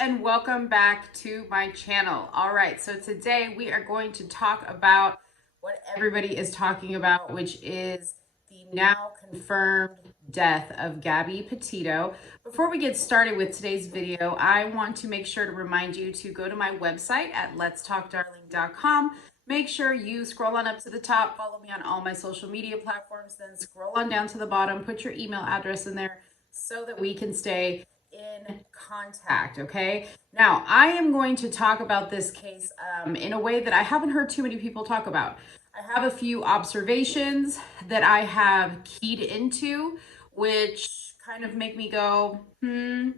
and welcome back to my channel. All right, so today we are going to talk about what everybody is talking about, which is the now confirmed death of Gabby Petito. Before we get started with today's video, I want to make sure to remind you to go to my website at letstalkdarling.com. Make sure you scroll on up to the top, follow me on all my social media platforms, then scroll on down to the bottom, put your email address in there so that we can stay in contact. Okay, now I am going to talk about this case in a way that I haven't heard too many people talk about. I have a few observations that I have keyed into, which kind of make me go, and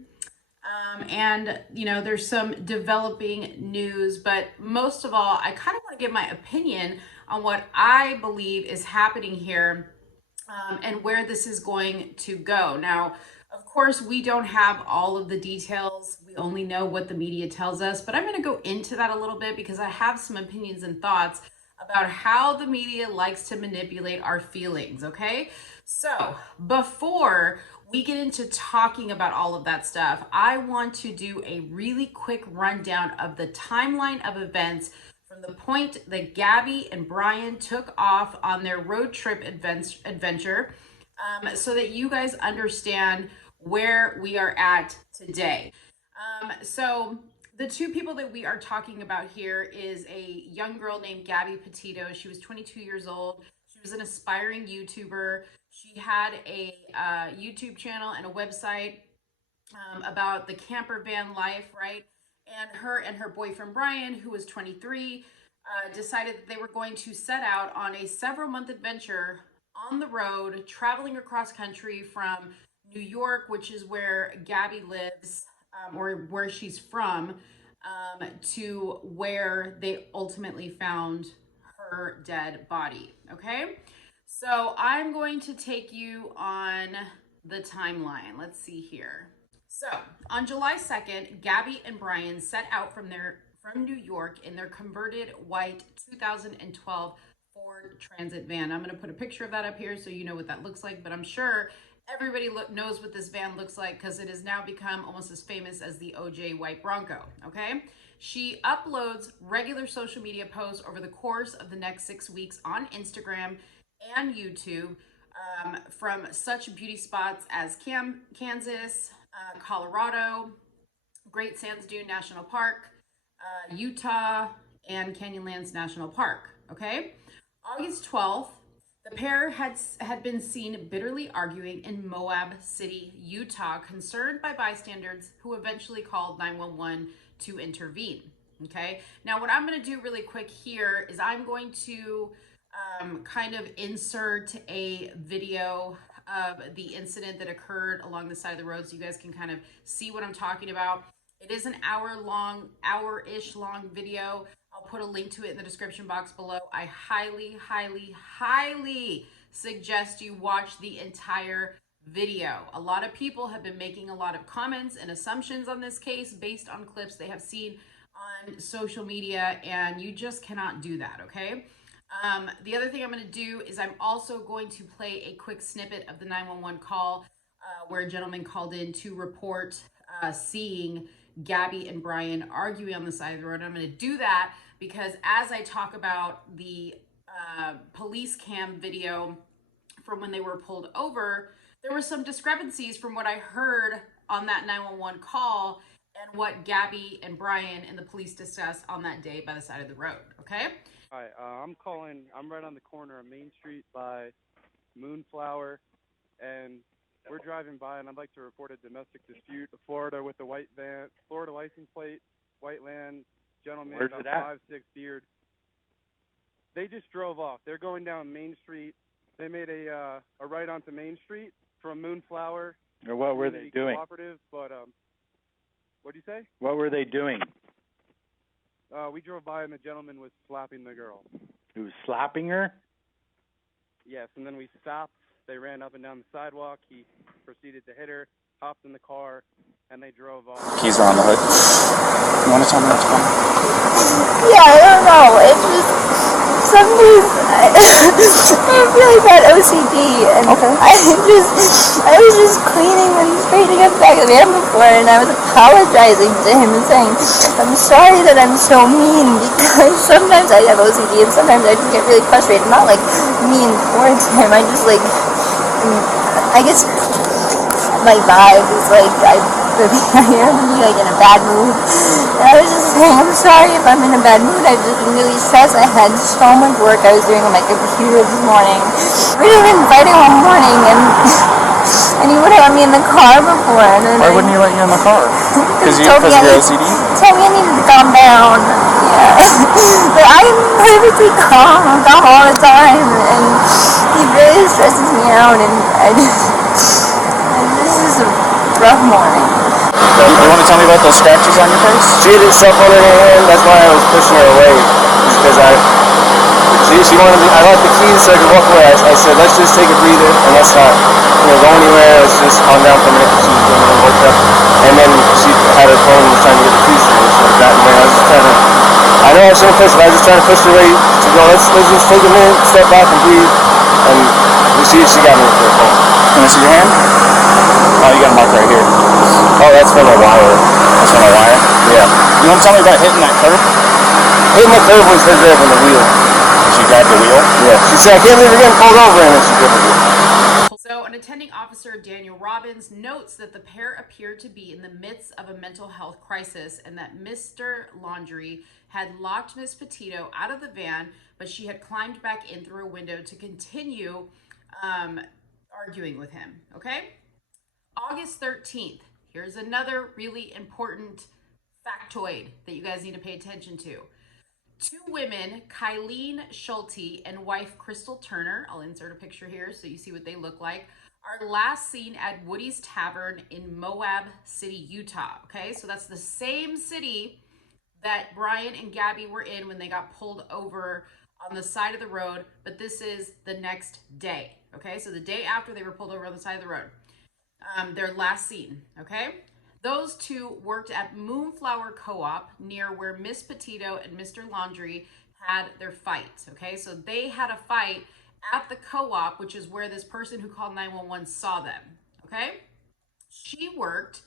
you know, there's some developing news, but most of all, I kind of want to give my opinion on what I believe is happening here, and where this is going to go. Now, of course, we don't have all of the details. We only know what the media tells us, but I'm going to go into that a little bit because I have some opinions and thoughts about how the media likes to manipulate our feelings, okay? So before we get into talking about all of that stuff, I want to do a really quick rundown of the timeline of events from the point that Gabby and Brian took off on their road trip adventure, so that you guys understand where we are at today. So the two people that we are talking about here is a young girl named Gabby Petito. She was 22 years old. She was an aspiring YouTuber. She had a YouTube channel and a website about the camper van life, right? And her boyfriend Brian, who was 23, decided that they were going to set out on a several-month adventure on the road, traveling across country from New York, which is where Gabby lives, or where she's from, to where they ultimately found her dead body. Okay, so I'm going to take you on the timeline. Let's see here. So on July 2nd, Gabby and Brian set out from New York in their converted white 2012 Ford Transit van. I'm going to put a picture of that up here so you know what that looks like, but I'm sure everybody knows what this van looks like because it has now become almost as famous as the OJ white Bronco, okay? She uploads regular social media posts over the course of the next 6 weeks on Instagram and YouTube, from such beauty spots as Kansas, Colorado, Great Sands Dune National Park, Utah, and Canyonlands National Park, okay? August 12th, the pair had been seen bitterly arguing in Moab City, Utah, concerned by bystanders who eventually called 911 to intervene. Okay, now what I'm going to do really quick here is I'm going to kind of insert a video of the incident that occurred along the side of the road so you guys can kind of see what I'm talking about. It is an hour-ish long video. I'll put a link to it in the description box below. I highly, highly, highly suggest you watch the entire video. A lot of people have been making a lot of comments and assumptions on this case based on clips they have seen on social media, and you just cannot do that, okay? The other thing I'm going to do is I'm also going to play a quick snippet of the 911 call where a gentleman called in to report seeing Gabby and Brian arguing on the side of the road. I'm going to do that because as I talk about the police cam video from when they were pulled over, there were some discrepancies from what I heard on that 911 call and what Gabby and Brian and the police discussed on that day by the side of the road. Okay? Hi, I'm right on the corner of Main Street by Moonflower, and we're driving by, and I'd like to report a domestic dispute. Florida with the white van, Florida license plate, white land, gentleman, Where's about it at? 5'6" beard. They just drove off. They're going down Main Street. They made a right onto Main Street from Moonflower. Or what were they doing? Cooperative, but what'd you say? What were they doing? We drove by, and the gentleman was slapping the girl. He was slapping her? Yes, and then we stopped. They ran up and down the sidewalk. He proceeded to hit her, hopped in the car, and they drove off. Keys are on the hood. You want to tell me what's going on? Yeah, I don't know. It's just some days I have really bad OCD, and I was just cleaning and straightening up the back of the van before, and I was apologizing to him and saying, I'm sorry that I'm so mean, because sometimes I have OCD and sometimes I just get really frustrated. Not like mean towards him, I guess my vibe is like I am like in a bad mood. And I was just saying, I'm sorry if I'm in a bad mood. I've just been really stressed. I had so much work I was doing on my computer this morning. We've been fighting all morning, and he wouldn't let me in the car before. And then Why wouldn't he let you in the car? Because of your OCD? Told me I needed to calm down. Yeah. But I am perfectly calm. I'm calm all the time, and he really stresses me out. And this is a rough morning. You want to tell me about those scratches on your face? She had stuff on her hand. That's why I was pushing her away. Because she wanted me. I left the keys so I could walk away. I said, let's just take a breather and let's not, go anywhere. Let's just calm down for a minute. She was getting worked up, and then she had her phone and was trying to get the keys from me. So like that, and then I was just trying to. I know I shouldn't push, but I was just trying to push her away to go. Let's just take a minute, step back, and breathe. And she got me with her phone. Can I see your hand? Oh, you got a mark right here. Oh, that's from a wire. That's on a wire? Yeah. You want to tell me about hitting that curb? Hitting the curb was her grabbing the wheel. She grabbed the wheel? Yeah. She said, I can't believe we're getting pulled over, and then she grabbed the wheel. So, an attending officer, Daniel Robbins, notes that the pair appeared to be in the midst of a mental health crisis and that Mr. Laundrie had locked Miss Petito out of the van, but she had climbed back in through a window to continue arguing with him. Okay? August 13th. Here's another really important factoid that you guys need to pay attention to. Two women, Kylene Schulte and wife Crystal Turner, I'll insert a picture here so you see what they look like, are last seen at Woody's Tavern in Moab City, Utah. Okay, so that's the same city that Brian and Gabby were in when they got pulled over on the side of the road, but this is the next day. Okay, so the day after they were pulled over on the side of the road. Their last seen, okay? Those two worked at Moonflower Co-op near where Miss Petito and Mr. Laundrie had their fight, okay? So they had a fight at the co-op, which is where this person who called 911 saw them, okay? She worked,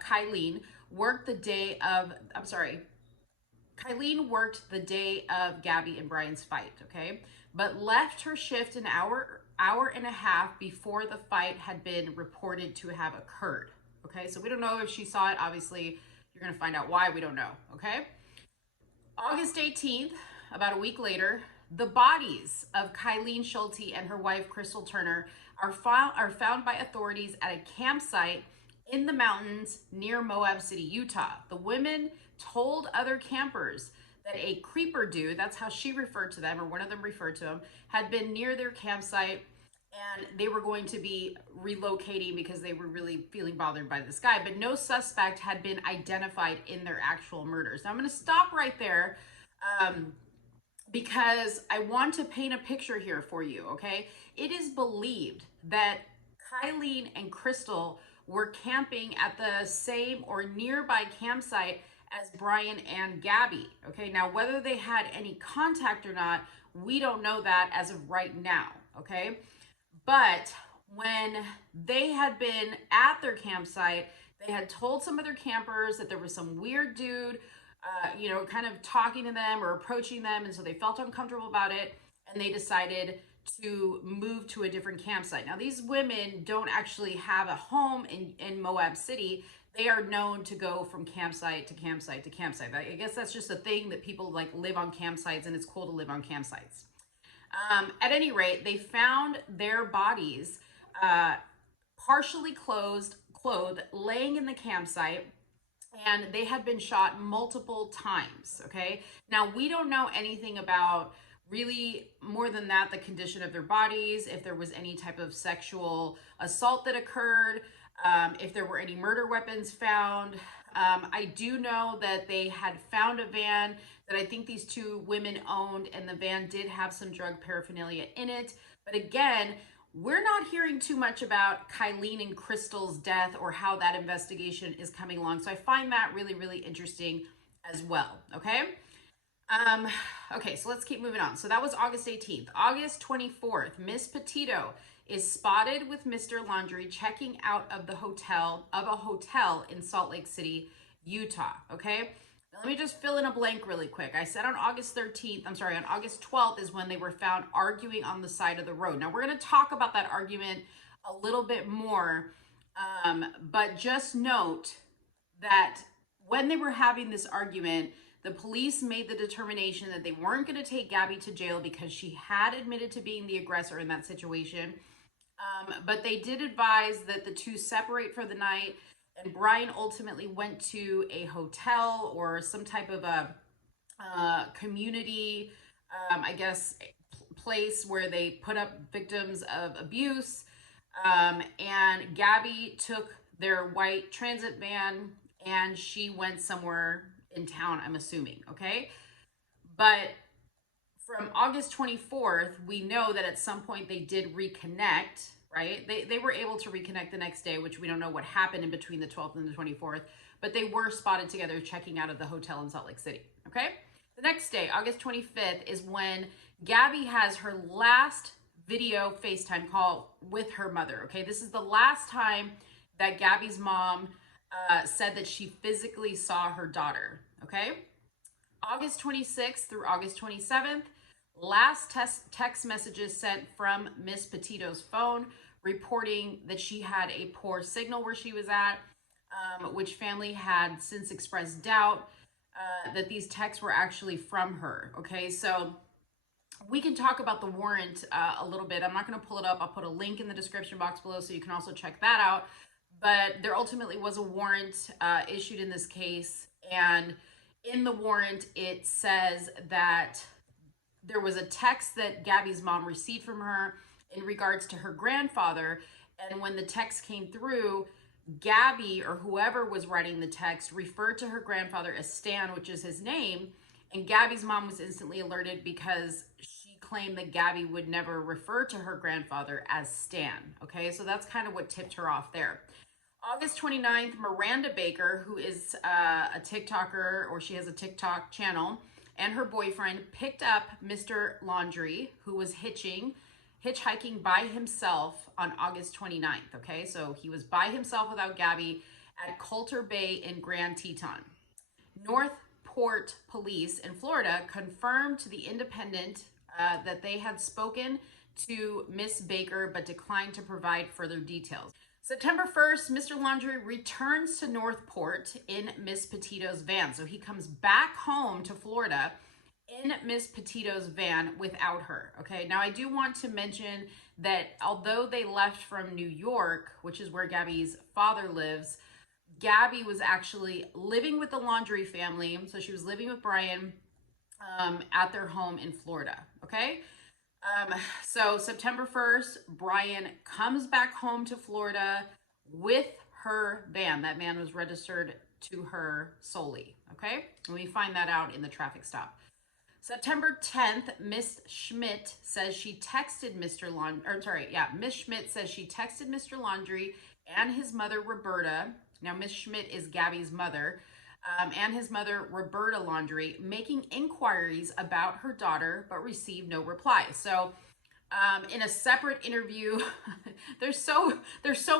Kylene worked the day of Gabby and Brian's fight, okay? But left her shift an hour and a half before the fight had been reported to have occurred. Okay, so we don't know if she saw it. Obviously, you're going to find out why. We don't know. Okay, August 18th, about a week later, the bodies of Kylene Schulte and her wife Crystal Turner are found by authorities at a campsite in the mountains near Moab City, Utah. The women told other campers that a creeper dude, that's how she referred to them, or one of them referred to them, had been near their campsite, and they were going to be relocating because they were really feeling bothered by this guy, but no suspect had been identified in their actual murders. Now I'm going to stop right there because I want to paint a picture here for you, okay? It is believed that Kylene and Crystal were camping at the same or nearby campsite as Brian and Gabby, okay? Now, whether they had any contact or not, we don't know that as of right now, okay? But when they had been at their campsite, they had told some other campers that there was some weird dude, kind of talking to them or approaching them. And so they felt uncomfortable about it. And they decided to move to a different campsite. Now, these women don't actually have a home in Moab City. They are known to go from campsite to campsite to campsite. I guess that's just a thing that people like live on campsites, and it's cool to live on campsites. At any rate, they found their bodies partially clothed, laying in the campsite, and they had been shot multiple times, okay? Now, we don't know anything about really more than that, the condition of their bodies, if there was any type of sexual assault that occurred, if there were any murder weapons found. I do know that they had found a van that I think these two women owned, and the van did have some drug paraphernalia in it. But again, we're not hearing too much about Kylene and Crystal's death or how that investigation is coming along. So I find that really, really interesting as well, okay? Okay, so let's keep moving on. So that was August 18th. August 24th, Miss Petito is spotted with Mr. Laundrie checking out of a hotel in Salt Lake City, Utah. Okay. Now, let me just fill in a blank really quick. I said on August 12th is when they were found arguing on the side of the road. Now we're going to talk about that argument a little bit more. But just note that when they were having this argument, the police made the determination that they weren't going to take Gabby to jail because she had admitted to being the aggressor in that situation. But they did advise that the two separate for the night, and Brian ultimately went to a hotel or some type of a community, I guess, place where they put up victims of abuse. And Gabby took their white transit van and she went somewhere in town, I'm assuming, okay? But from August 24th, we know that at some point they did reconnect, right? They were able to reconnect the next day, which we don't know what happened in between the 12th and the 24th, but they were spotted together checking out of the hotel in Salt Lake City, okay? The next day, August 25th, is when Gabby has her last video FaceTime call with her mother, okay? This is the last time that Gabby's mom said that she physically saw her daughter, okay? August 26th through August 27th, last text messages sent from Miss Petito's phone reporting that she had a poor signal where she was at, which family had since expressed doubt that these texts were actually from her, okay? So we can talk about the warrant a little bit. I'm not going to pull it up. I'll put a link in the description box below so you can also check that out. But there ultimately was a warrant issued in this case. And in the warrant, it says that there was a text that Gabby's mom received from her in regards to her grandfather. And when the text came through, Gabby, or whoever was writing the text, referred to her grandfather as Stan, which is his name. And Gabby's mom was instantly alerted because she claimed that Gabby would never refer to her grandfather as Stan. Okay, so that's kind of what tipped her off there. August 29th, Miranda Baker, who is a TikToker, or she has a TikTok channel, and her boyfriend picked up Mr. Laundrie, who was hitchhiking by himself on August 29th. Okay, so he was by himself without Gabby at Coulter Bay in Grand Teton. Northport Police in Florida confirmed to the Independent that they had spoken to Miss Baker but declined to provide further details. September 1st, Mr. Laundrie returns to Northport in Miss Petito's van. So he comes back home to Florida in Miss Petito's van without her. Okay, now I do want to mention that although they left from New York, which is where Gabby's father lives, Gabby was actually living with the Laundrie family. So she was living with Brian at their home in Florida. Okay. So September 1st, Brian comes back home to Florida with her van. That van was registered to her solely. Okay. And we find that out in the traffic stop. September 10th, Miss Schmidt says she texted Miss Schmidt says she texted Mr. Laundrie and his mother, Roberta. Now, Miss Schmidt is Gabby's mother, and his mother, Roberta Laundrie, making inquiries about her daughter, but received no reply. So, in a separate interview, there's so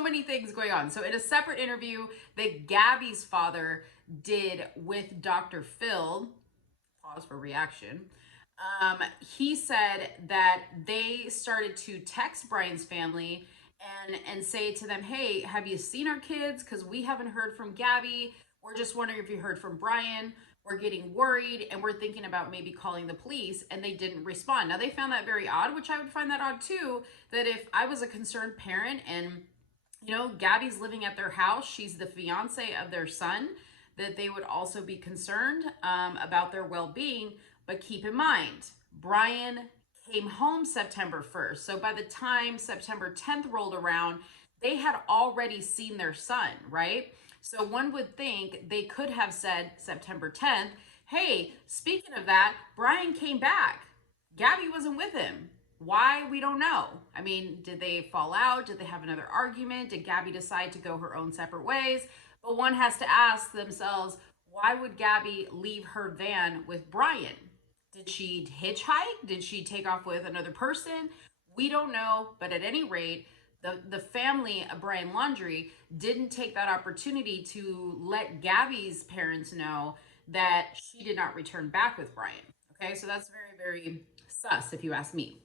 many things going on. So, in a separate interview that Gabby's father did with Dr. Phil, pause for reaction, he said that they started to text Brian's family and say to them, hey, have you seen our kids? Because we haven't heard from Gabby. We're just wondering if you heard from Brian. We're getting worried and we're thinking about maybe calling the police, and they didn't respond. Now, they found that very odd, which I would find that odd too, that if I was a concerned parent and, you know, Gabby's living at their house, she's the fiance of their son, that they would also be concerned about their well-being. But keep in mind, Brian came home September 1st. So by the time September 10th rolled around, they had already seen their son, right? So one would think they could have said September 10th, hey, speaking of that, Brian came back. Gabby wasn't with him. Why? We don't know. I mean, did they fall out? Did they have another argument? Did Gabby decide to go her own separate ways? But one has to ask themselves, why would Gabby leave her van with Brian? Did she hitchhike? Did she take off with another person? We don't know, but at any rate, the family of Brian Laundrie didn't take that opportunity to let Gabby's parents know that she did not return back with Brian. Okay, so that's very, very sus, if you ask me.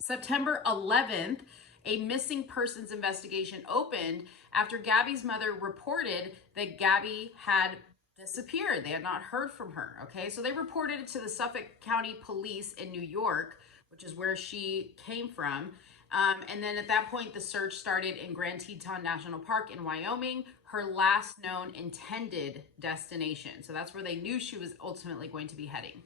September 11th, a missing persons investigation opened after Gabby's mother reported that Gabby had disappeared. They had not heard from her. Okay, so they reported it to the Suffolk County Police in New York, which is where she came from. And then at that point, the search started in Grand Teton National Park in Wyoming, her last known intended destination. So that's where they knew she was ultimately going to be heading.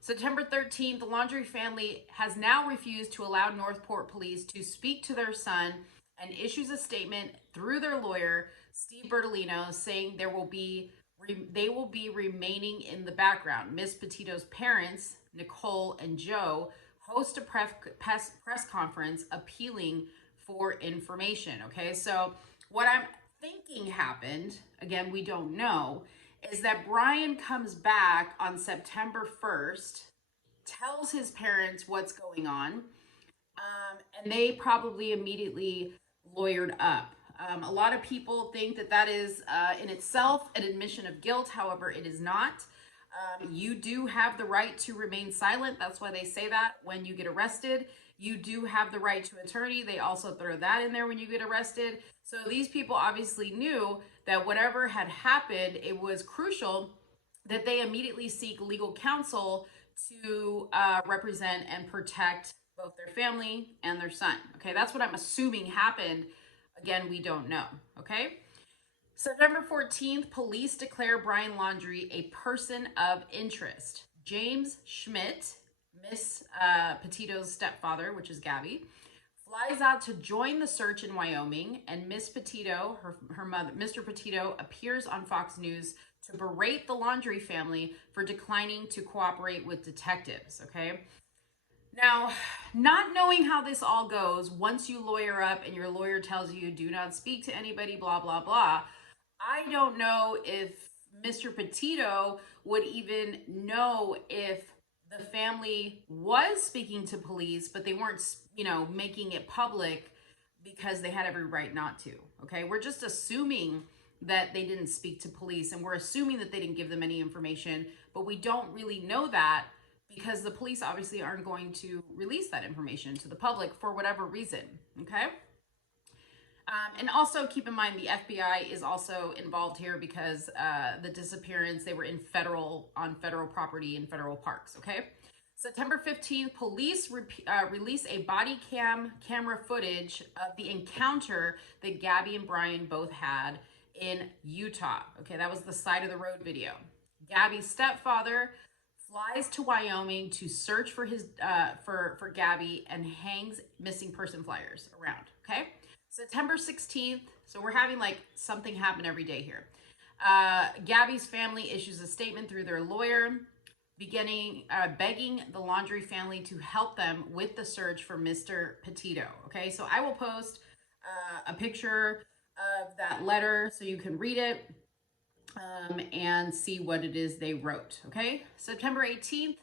September 13th, the Laundrie family has now refused to allow Northport police to speak to their son and issues a statement through their lawyer, Steve Bertolino, saying they will be remaining in the background. Miss Petito's parents, Nicole and Joe, host a press conference appealing for information. Okay, so what I'm thinking happened, again, we don't know, is that Brian comes back on September 1st, tells his parents what's going on, and they probably immediately lawyered up. A lot of people think that that is in itself an admission of guilt. However, it is not. You do have the right to remain silent. That's why they say that when you get arrested. You do have the right to attorney. They also throw that in there when you get arrested. So these people obviously knew that whatever had happened, it was crucial that they immediately seek legal counsel to represent and protect both their family and their son. Okay, that's what I'm assuming happened. Again, we don't know. Okay. September 14th, police declare Brian Laundrie a person of interest. James Schmidt, Miss Petito's stepfather, which is Gabby, flies out to join the search in Wyoming, and Miss Petito, her mother, Mr. Petito, appears on Fox News to berate the Laundrie family for declining to cooperate with detectives. Okay. Now, not knowing how this all goes, once you lawyer up and your lawyer tells you do not speak to anybody, blah, blah, blah, I don't know if Mr. Petito would even know if the family was speaking to police, but they weren't, making it public because they had every right not to. Okay, we're just assuming that they didn't speak to police, and we're assuming that they didn't give them any information, but we don't really know that because the police obviously aren't going to release that information to the public for whatever reason. Okay. And also keep in mind the FBI is also involved here because the disappearance, they were on federal property in federal parks. Okay. September 15th, police release a body camera footage of the encounter that Gabby and Brian both had in Utah. Okay, that was the side of the road video. Gabby's stepfather flies to Wyoming to search for his for Gabby and hangs missing person flyers around. Okay. September 16th, so we're having like something happen every day here. Gabby's family issues a statement through their lawyer, begging the Laundrie family to help them with the search for Mr. Petito. Okay, so I will post a picture of that letter so you can read it and see what it is they wrote. Okay, September 18th,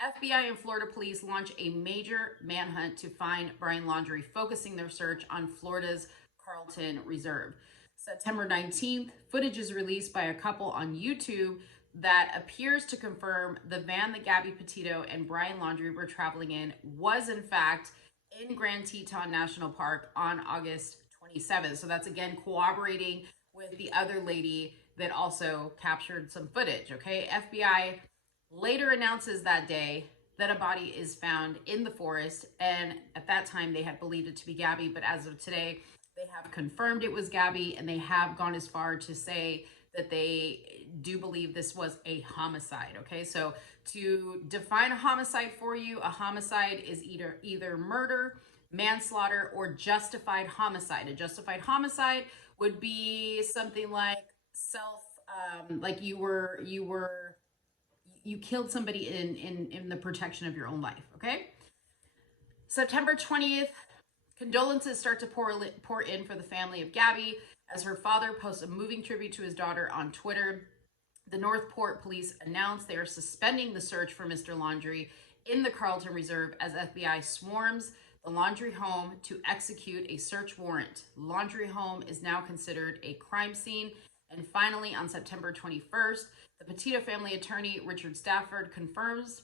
FBI and Florida police launch a major manhunt to find Brian Laundrie, focusing their search on Florida's Carlton Reserve. September 19th, footage is released by a couple on YouTube that appears to confirm the van that Gabby Petito and Brian Laundrie were traveling in was in fact in Grand Teton National Park on August 27th. So that's again corroborating with the other lady that also captured some footage. Okay, FBI later announces that day that a body is found in the forest, and at that time they had believed it to be Gabby, but as of today they have confirmed it was Gabby, and they have gone as far to say that they do believe this was a homicide. Okay, so to define a homicide for you, a homicide is either murder, manslaughter, or justified homicide. A justified homicide would be something like like you killed somebody in the protection of your own life. Okay. September 20th, condolences start to pour in for the family of Gabby as her father posts a moving tribute to his daughter on Twitter. The Northport police announced they are suspending the search for Mr. Laundrie in the Carlton Reserve as FBI swarms the Laundrie Home to execute a search warrant. Laundrie Home is now considered a crime scene. And finally, on September 21st, the Petito family attorney, Richard Stafford, confirms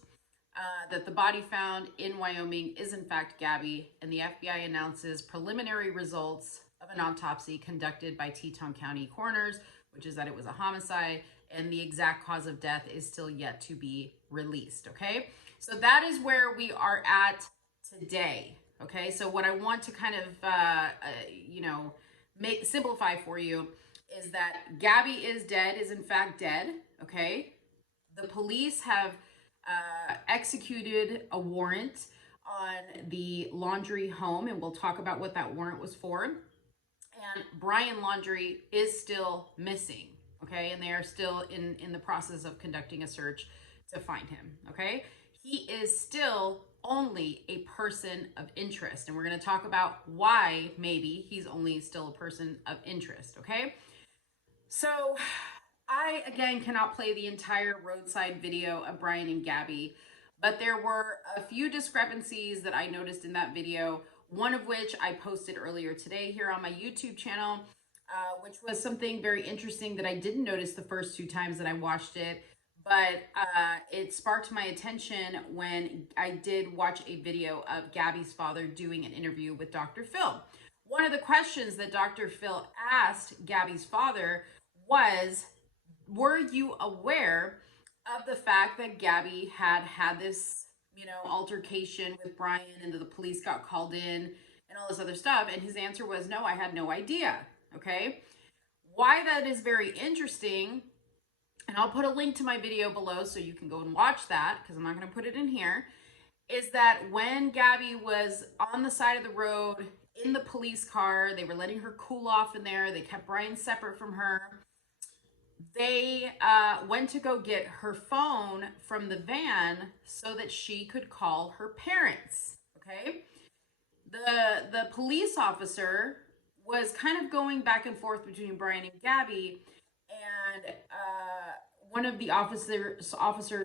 that the body found in Wyoming is in fact Gabby, and the FBI announces preliminary results of an autopsy conducted by Teton County coroners, which is that it was a homicide, and the exact cause of death is still yet to be released, okay? So that is where we are at today, okay? So what I want to kind of, simplify for you is that Gabby is dead, is in fact dead, okay? The police have executed a warrant on the Laundrie Home, and we'll talk about what that warrant was for. And Brian Laundrie is still missing, okay? And they are still in the process of conducting a search to find him, okay? He is still only a person of interest, and we're going to talk about why maybe he's only still a person of interest, okay? So I, again, cannot play the entire roadside video of Brian and Gabby, but there were a few discrepancies that I noticed in that video, one of which I posted earlier today here on my YouTube channel, which was something very interesting that I didn't notice the first two times that I watched it, but it sparked my attention when I did watch a video of Gabby's father doing an interview with Dr. Phil. One of the questions that Dr. Phil asked Gabby's father was, were you aware of the fact that Gabby had this, altercation with Brian, and the police got called in and all this other stuff? And his answer was, no, I had no idea, okay? Why that is very interesting, and I'll put a link to my video below so you can go and watch that, because I'm not going to put it in here, is that when Gabby was on the side of the road in the police car, they were letting her cool off in there, they kept Brian separate from her. They went to go get her phone from the van so that she could call her parents, okay? The police officer was kind of going back and forth between Brian and Gabby, and one of the officers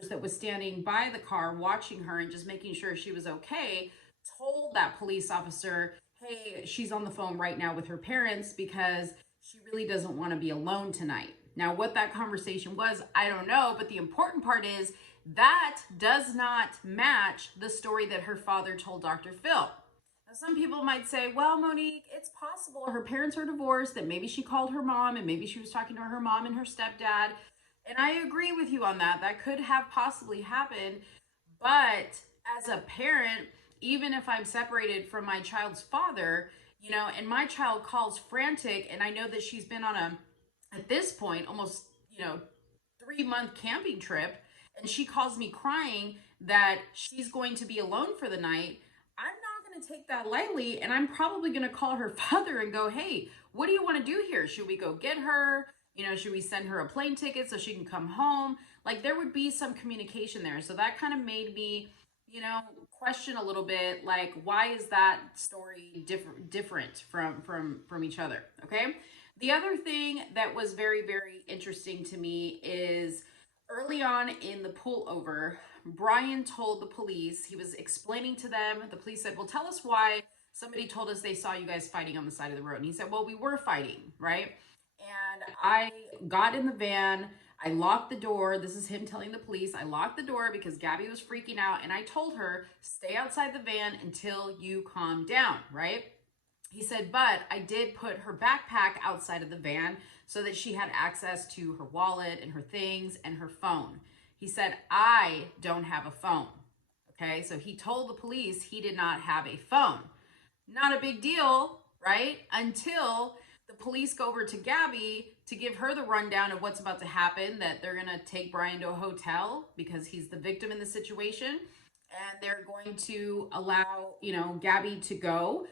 that was standing by the car watching her and just making sure she was okay told that police officer, hey, she's on the phone right now with her parents because she really doesn't want to be alone tonight. Now, what that conversation was, I don't know, but the important part is that does not match the story that her father told Dr. Phil. Now, some people might say, well, Monique, it's possible her parents are divorced, that maybe she called her mom and maybe she was talking to her mom and her stepdad. And I agree with you on that. That could have possibly happened. But as a parent, even if I'm separated from my child's father, and my child calls frantic, and I know that she's been on at this point, almost, 3-month camping trip, and she calls me crying that she's going to be alone for the night, I'm not going to take that lightly, and I'm probably going to call her father and go, hey, what do you want to do here? Should we go get her? Should we send her a plane ticket so she can come home? Like, there would be some communication there. So that kind of made me, question a little bit, like, why is that story different from each other? Okay. The other thing that was very, very interesting to me is early on in the pullover, Brian told the police, he was explaining to them, the police said, well, tell us why somebody told us they saw you guys fighting on the side of the road. And he said, well, we were fighting, right? And I got in the van, I locked the door. This is him telling the police, I locked the door because Gabby was freaking out. And I told her, stay outside the van until you calm down, right? He said, but I did put her backpack outside of the van so that she had access to her wallet and her things and her phone. He said, I don't have a phone. Okay, so he told the police he did not have a phone. Not a big deal, right? Until the police go over to Gabby to give her the rundown of what's about to happen, that they're going to take Brian to a hotel because he's the victim in the situation. And they're going to allow, Gabby to go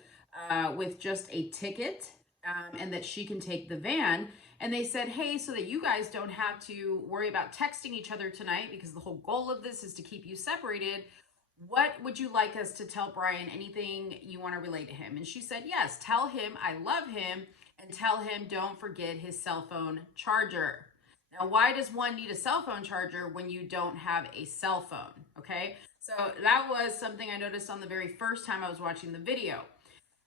with just a ticket, and that she can take the van. And they said, hey, so that you guys don't have to worry about texting each other tonight, because the whole goal of this is to keep you separated, what would you like us to tell Brian? Anything you want to relay to him? And she said, yes, tell him I love him, and tell him don't forget his cell phone charger. Now, why does one need a cell phone charger when you don't have a cell phone? Okay, so that was something I noticed on the very first time I was watching the video.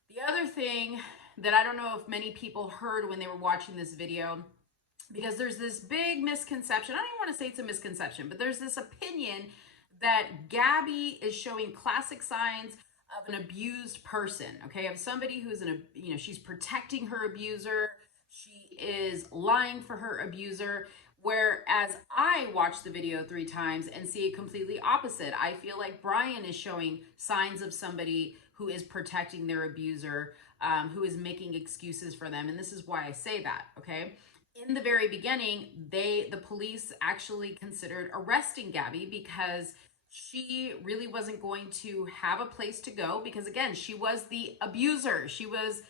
The other thing that I don't know if many people heard when they were watching this video, because there's this big misconception. I don't even want to say it's a misconception, but there's this opinion that Gabby is showing classic signs of an abused person, okay, of somebody who's she's protecting her abuser, she is lying for her abuser. Whereas I watched the video 3 times and see it completely opposite. I feel like Brian is showing signs of somebody who is protecting their abuser, who is making excuses for them. And this is why I say that, okay? In the very beginning, the police actually considered arresting Gabby because she really wasn't going to have a place to go, because again, she was the abuser. She was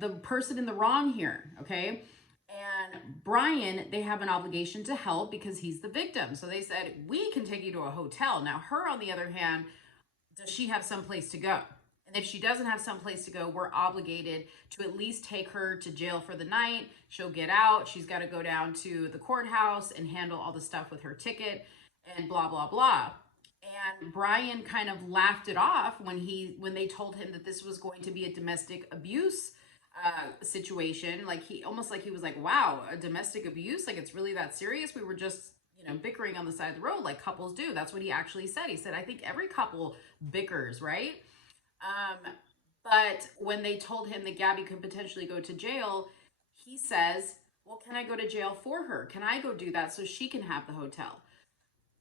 the person in the wrong here, okay? And Brian, they have an obligation to help because he's the victim. So they said, we can take you to a hotel. Now, her, on the other hand, does she have someplace to go? And if she doesn't have someplace to go, we're obligated to at least take her to jail for the night. She'll get out. She's got to go down to the courthouse and handle all the stuff with her ticket and blah, blah, blah. And Brian kind of laughed it off when they told him that this was going to be a domestic abuse situation. Like he was like, wow, a domestic abuse? Like it's really that serious? We were just, bickering on the side of the road like couples do. That's what he actually said. He said, I think every couple bickers, right? But when they told him that Gabby could potentially go to jail, he says, well, can I go to jail for her? Can I go do that so she can have the hotel?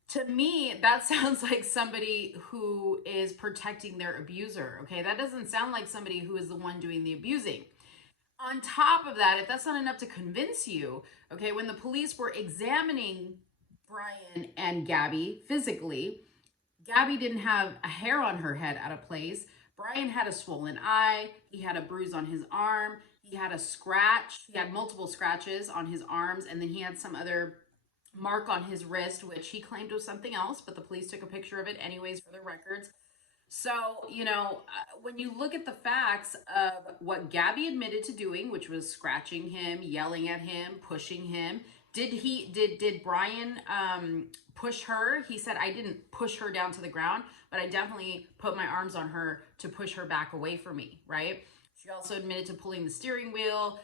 To me, that sounds like somebody who is protecting their abuser, okay? That doesn't sound like somebody who is the one doing the abusing. On top of that, if that's not enough to convince you, okay, when the police were examining Brian and Gabby physically, Gabby didn't have a hair on her head out of place. Brian had a swollen eye. He had a bruise on his arm. He had a scratch. He had multiple scratches on his arms, and then he had some other mark on his wrist, which he claimed was something else, but the police took a picture of it anyways for their records. So, when you look at the facts of what Gabby admitted to doing, which was scratching him, yelling at him, pushing him, did Brian push her? He said, I didn't push her down to the ground, but I definitely put my arms on her to push her back away from me, right? She also admitted to pulling the steering wheel,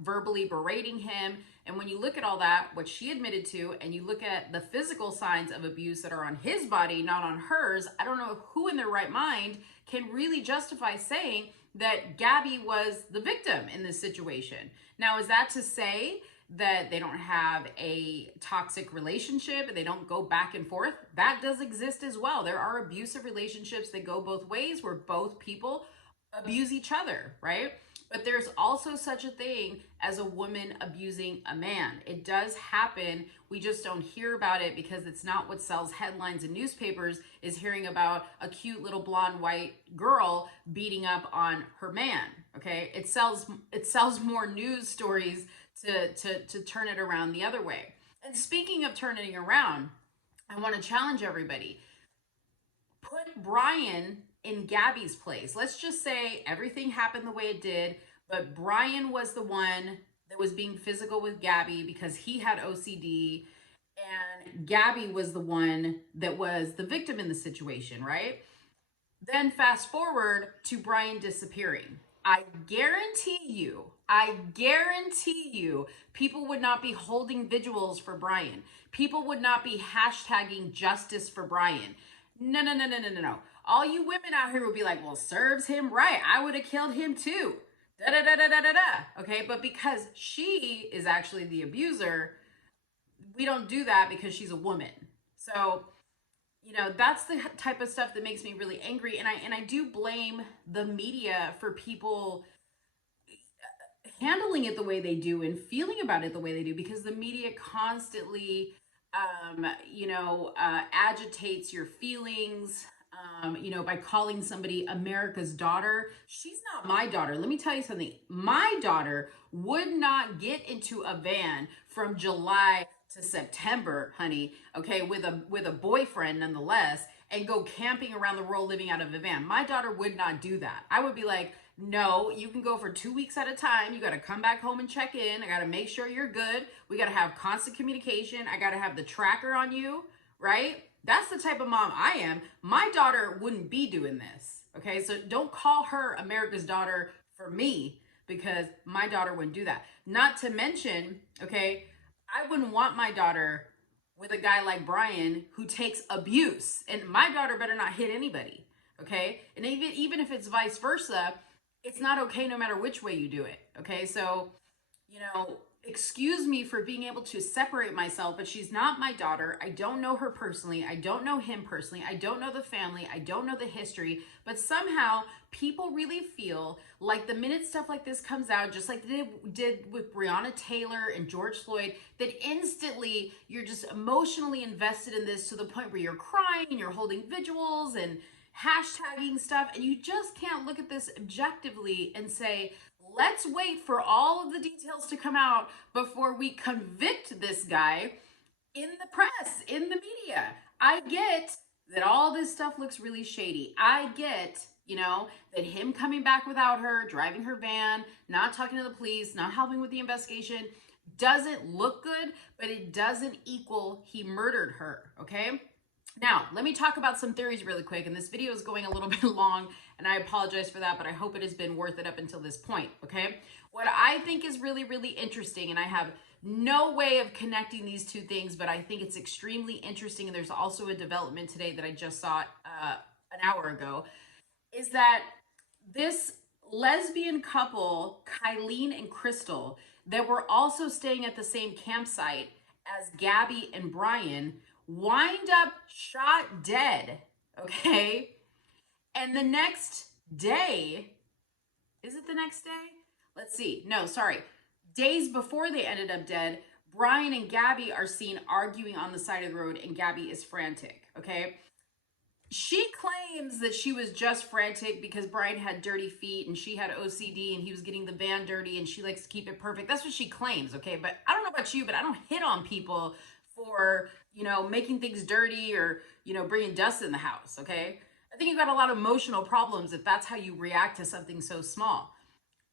verbally berating him. And when you look at all that, what she admitted to, and you look at the physical signs of abuse that are on his body, not on hers, I don't know who in their right mind can really justify saying that Gabby was the victim in this situation. Now, is that to say that they don't have a toxic relationship and they don't go back and forth? That does exist as well. There are abusive relationships that go both ways, where both people abuse each other, right? But there's also such a thing as a woman abusing a man. It does happen. We just don't hear about it because it's not what sells headlines in newspapers, is hearing about a cute little blonde white girl beating up on her man, okay? It sells more news stories to turn it around the other way. And speaking of turning it around, I want to challenge everybody. Put Brian in Gabby's place. Let's just say everything happened the way it did, but Brian was the one that was being physical with Gabby because he had OCD, and Gabby was the one that was the victim in the situation, right? Then fast forward to Brian disappearing. I guarantee you, people would not be holding vigils for Brian. People would not be hashtagging justice for Brian. No. All you women out here will be like, well, serves him right. I would have killed him too. Okay, but because she is actually the abuser, we don't do that because she's a woman. So, that's the type of stuff that makes me really angry. And I do blame the media for people handling it the way they do and feeling about it the way they do, because the media constantly, agitates your feelings, by calling somebody America's daughter. She's not my daughter. Let me tell you something. My daughter would not get into a van from July to September, honey, okay, with a boyfriend nonetheless, and go camping around the world living out of a van. My daughter would not do that. I would be like, no, you can go for 2 weeks at a time. You got to come back home and check in. I got to make sure you're good. We got to have constant communication. I got to have the tracker on you, right? That's the type of mom I am. My daughter wouldn't be doing this, okay? So don't call her America's daughter for me, because my daughter wouldn't do that. Not to mention, okay, I wouldn't want my daughter with a guy like Brian who takes abuse, and my daughter better not hit anybody, okay? And even if it's vice versa, it's not okay no matter which way you do it, okay? So, you know, excuse me for being able to separate myself, but she's not my daughter. I don't know her personally. I don't know him personally. I don't know the family. I don't know the history, but somehow people really feel like the minute stuff like this comes out, just like they did with Breonna Taylor and George Floyd, that instantly you're just emotionally invested in this to the point where you're crying and you're holding vigils and hashtagging stuff, and you just can't look at this objectively and say, let's wait for all of the details to come out before we convict this guy in the press, in the media. I get that all this stuff looks really shady. I get, you know, that him coming back without her, driving her van, not talking to the police, not helping with the investigation doesn't look good, but it doesn't equal he murdered her, okay? Now, let me talk about some theories really quick, and this video is going a little bit long, and I apologize for that, but I hope it has been worth it up until this point, okay? What I think is really, really interesting, and I have no way of connecting these two things, but I think it's extremely interesting, and there's also a development today that I just saw an hour ago, is that this lesbian couple, Kylene and Crystal, that were also staying at the same campsite as Gabby and Brian, wind up shot dead, okay? And the next day, is it the next day? Let's see. No, sorry. Days before they ended up dead, Brian and Gabby are seen arguing on the side of the road, and Gabby is frantic, okay? She claims that she was just frantic because Brian had dirty feet and she had OCD and he was getting the van dirty and she likes to keep it perfect. That's what she claims, okay? But I don't know about you, but I don't hit on people for, you know, making things dirty or, you know, bringing dust in the house, okay? I think you've got a lot of emotional problems if that's how you react to something so small.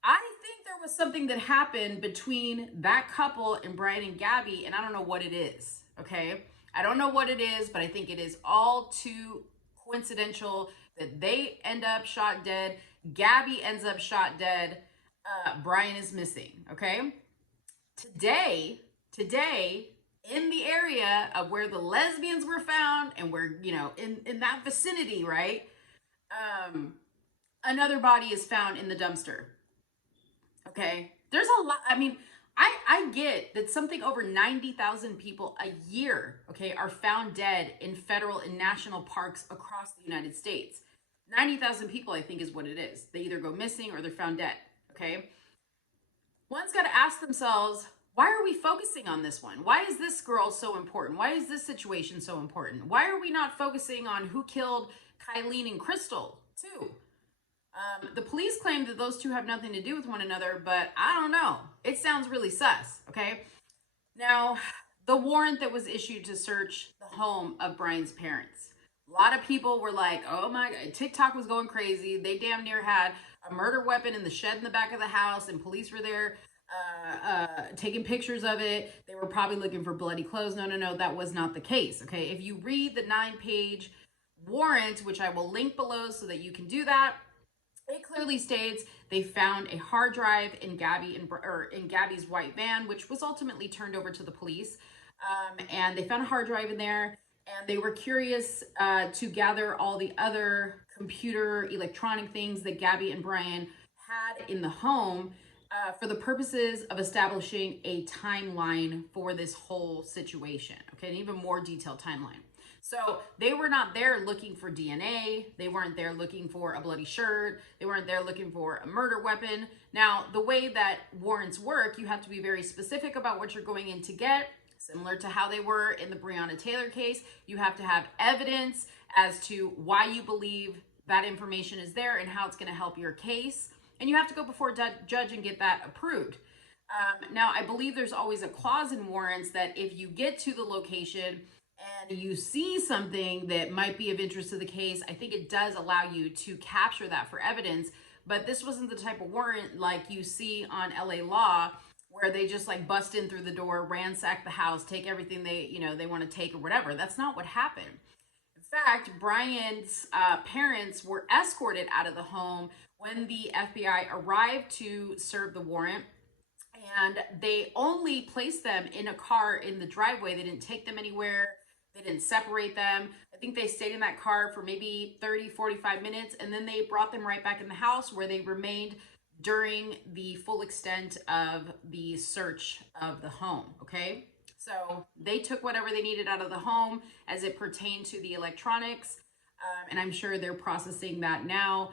I think there was something that happened between that couple and Brian and Gabby, and I don't know what it is, okay? I don't know what it is, but I think it is all too coincidental that they end up shot dead. Gabby ends up shot dead. Brian is missing, okay? Today, in the area of where the lesbians were found and where, you know, in that vicinity, right? Another body is found in the dumpster. Okay. There's a lot. I mean, I get that something over 90,000 people a year, okay, are found dead in federal and national parks across the United States. 90,000 people, I think, is what it is. They either go missing or they're found dead, okay? One's got to ask themselves, why are we focusing on this one? Why is this girl so important? Why is this situation so important? Why are we not focusing on who killed Kylene and Crystal, too? The police claim that those two have nothing to do with one another, but I don't know. It sounds really sus, okay? Now, the warrant that was issued to search the home of Brian's parents. A lot of people were like, oh my God, TikTok was going crazy. They damn near had a murder weapon in the shed in the back of the house, and police were there taking pictures of it. They were probably looking for bloody clothes. No, that was not the case, okay? If you read the 9-page warrant, which I will link below so that you can do that, it clearly states they found a hard drive in Gabby's white van, which was ultimately turned over to the police. And they found a hard drive in there, and they were curious to gather all the other computer electronic things that Gabby and Brian had in the home for the purposes of establishing a timeline for this whole situation. Okay, an even more detailed timeline. So they were not there looking for DNA. They weren't there looking for a bloody shirt. They weren't there looking for a murder weapon. Now, the way that warrants work, you have to be very specific about what you're going in to get. Similar to how they were in the Breonna Taylor case, you have to have evidence as to why you believe that information is there and how it's going to help your case. And you have to go before a judge and get that approved. Now, I believe there's always a clause in warrants that if you get to the location and you see something that might be of interest to the case, I think it does allow you to capture that for evidence. but this wasn't the type of warrant like you see on LA Law, where they just like bust in through the door, ransack the house, take everything they want to take or whatever. That's not what happened. In fact, Brian's parents were escorted out of the home when the FBI arrived to serve the warrant, and they only placed them in a car in the driveway. They didn't take them anywhere. They didn't separate them. I think they stayed in that car for maybe 30, 45 minutes, and then they brought them right back in the house, where they remained during the full extent of the search of the home, okay? So they took whatever they needed out of the home as it pertained to the electronics, and I'm sure they're processing that now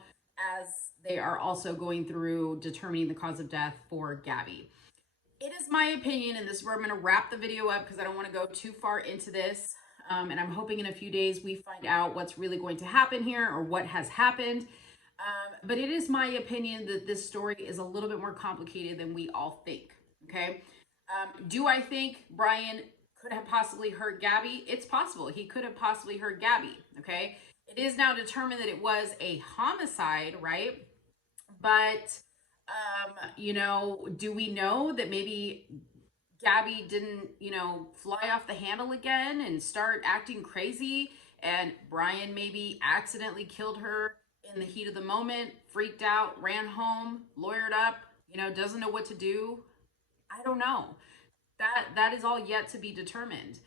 as they are also going through determining the cause of death for Gabby. It is my opinion, and this is where I'm going to wrap the video up because I don't want to go too far into this. And I'm hoping in a few days we find out what's really going to happen here or what has happened. But it is my opinion that this story is a little bit more complicated than we all think. Okay. Do I think Brian could have possibly hurt Gabby? It's possible. He could have possibly hurt Gabby. Okay. It is now determined that it was a homicide, right? But, do we know that maybe Gabby didn't, fly off the handle again and start acting crazy, and Brian maybe accidentally killed her in the heat of the moment, freaked out, ran home, lawyered up, doesn't know what to do? I don't know. That is all yet to be determined.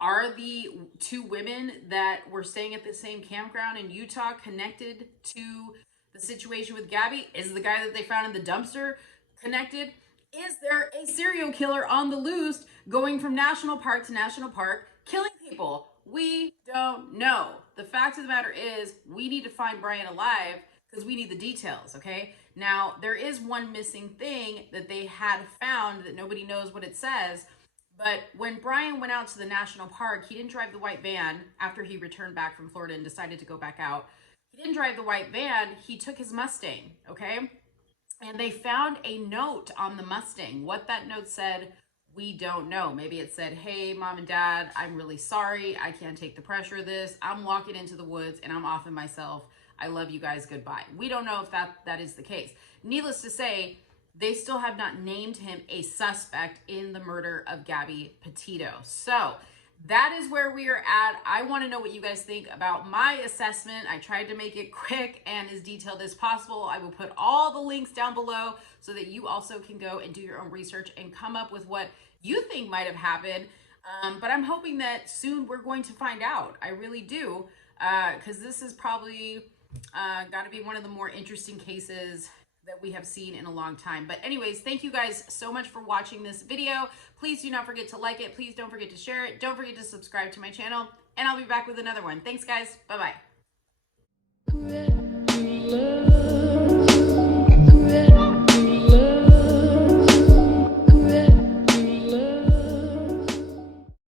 Are the two women that were staying at the same campground in Utah connected to the situation with Gabby? Is the guy that they found in the dumpster connected? Is there a serial killer on the loose going from national park to national park killing people? We don't know. The fact of the matter is we need to find Brian alive because we need the details, okay? Now, there is one missing thing that they had found that nobody knows what it says, but when Brian went out to the national park, he didn't drive the white van after he returned back from Florida and decided to go back out. He didn't drive the white van, he took his Mustang, okay? And they found a note on the Mustang. What that note said, we don't know. Maybe it said, hey, mom and dad, I'm really sorry. I can't take the pressure of this. I'm walking into the woods and I'm offing myself. I love you guys. Goodbye. We don't know if that is the case. Needless to say, they still have not named him a suspect in the murder of Gabby Petito. So that is where we are at. I want to know what you guys think about my assessment. I tried to make it quick and as detailed as possible. I will put all the links down below so that you also can go and do your own research and come up with what you think might have happened. But I'm hoping that soon we're going to find out. I really do, because this is probably got to be one of the more interesting cases that we have seen in a long time. But anyways, thank you guys so much for watching this video. Please do not forget to like it. Please don't forget to share it. Don't forget to subscribe to my channel, and I'll be back with another one. Thanks, guys. Bye-bye.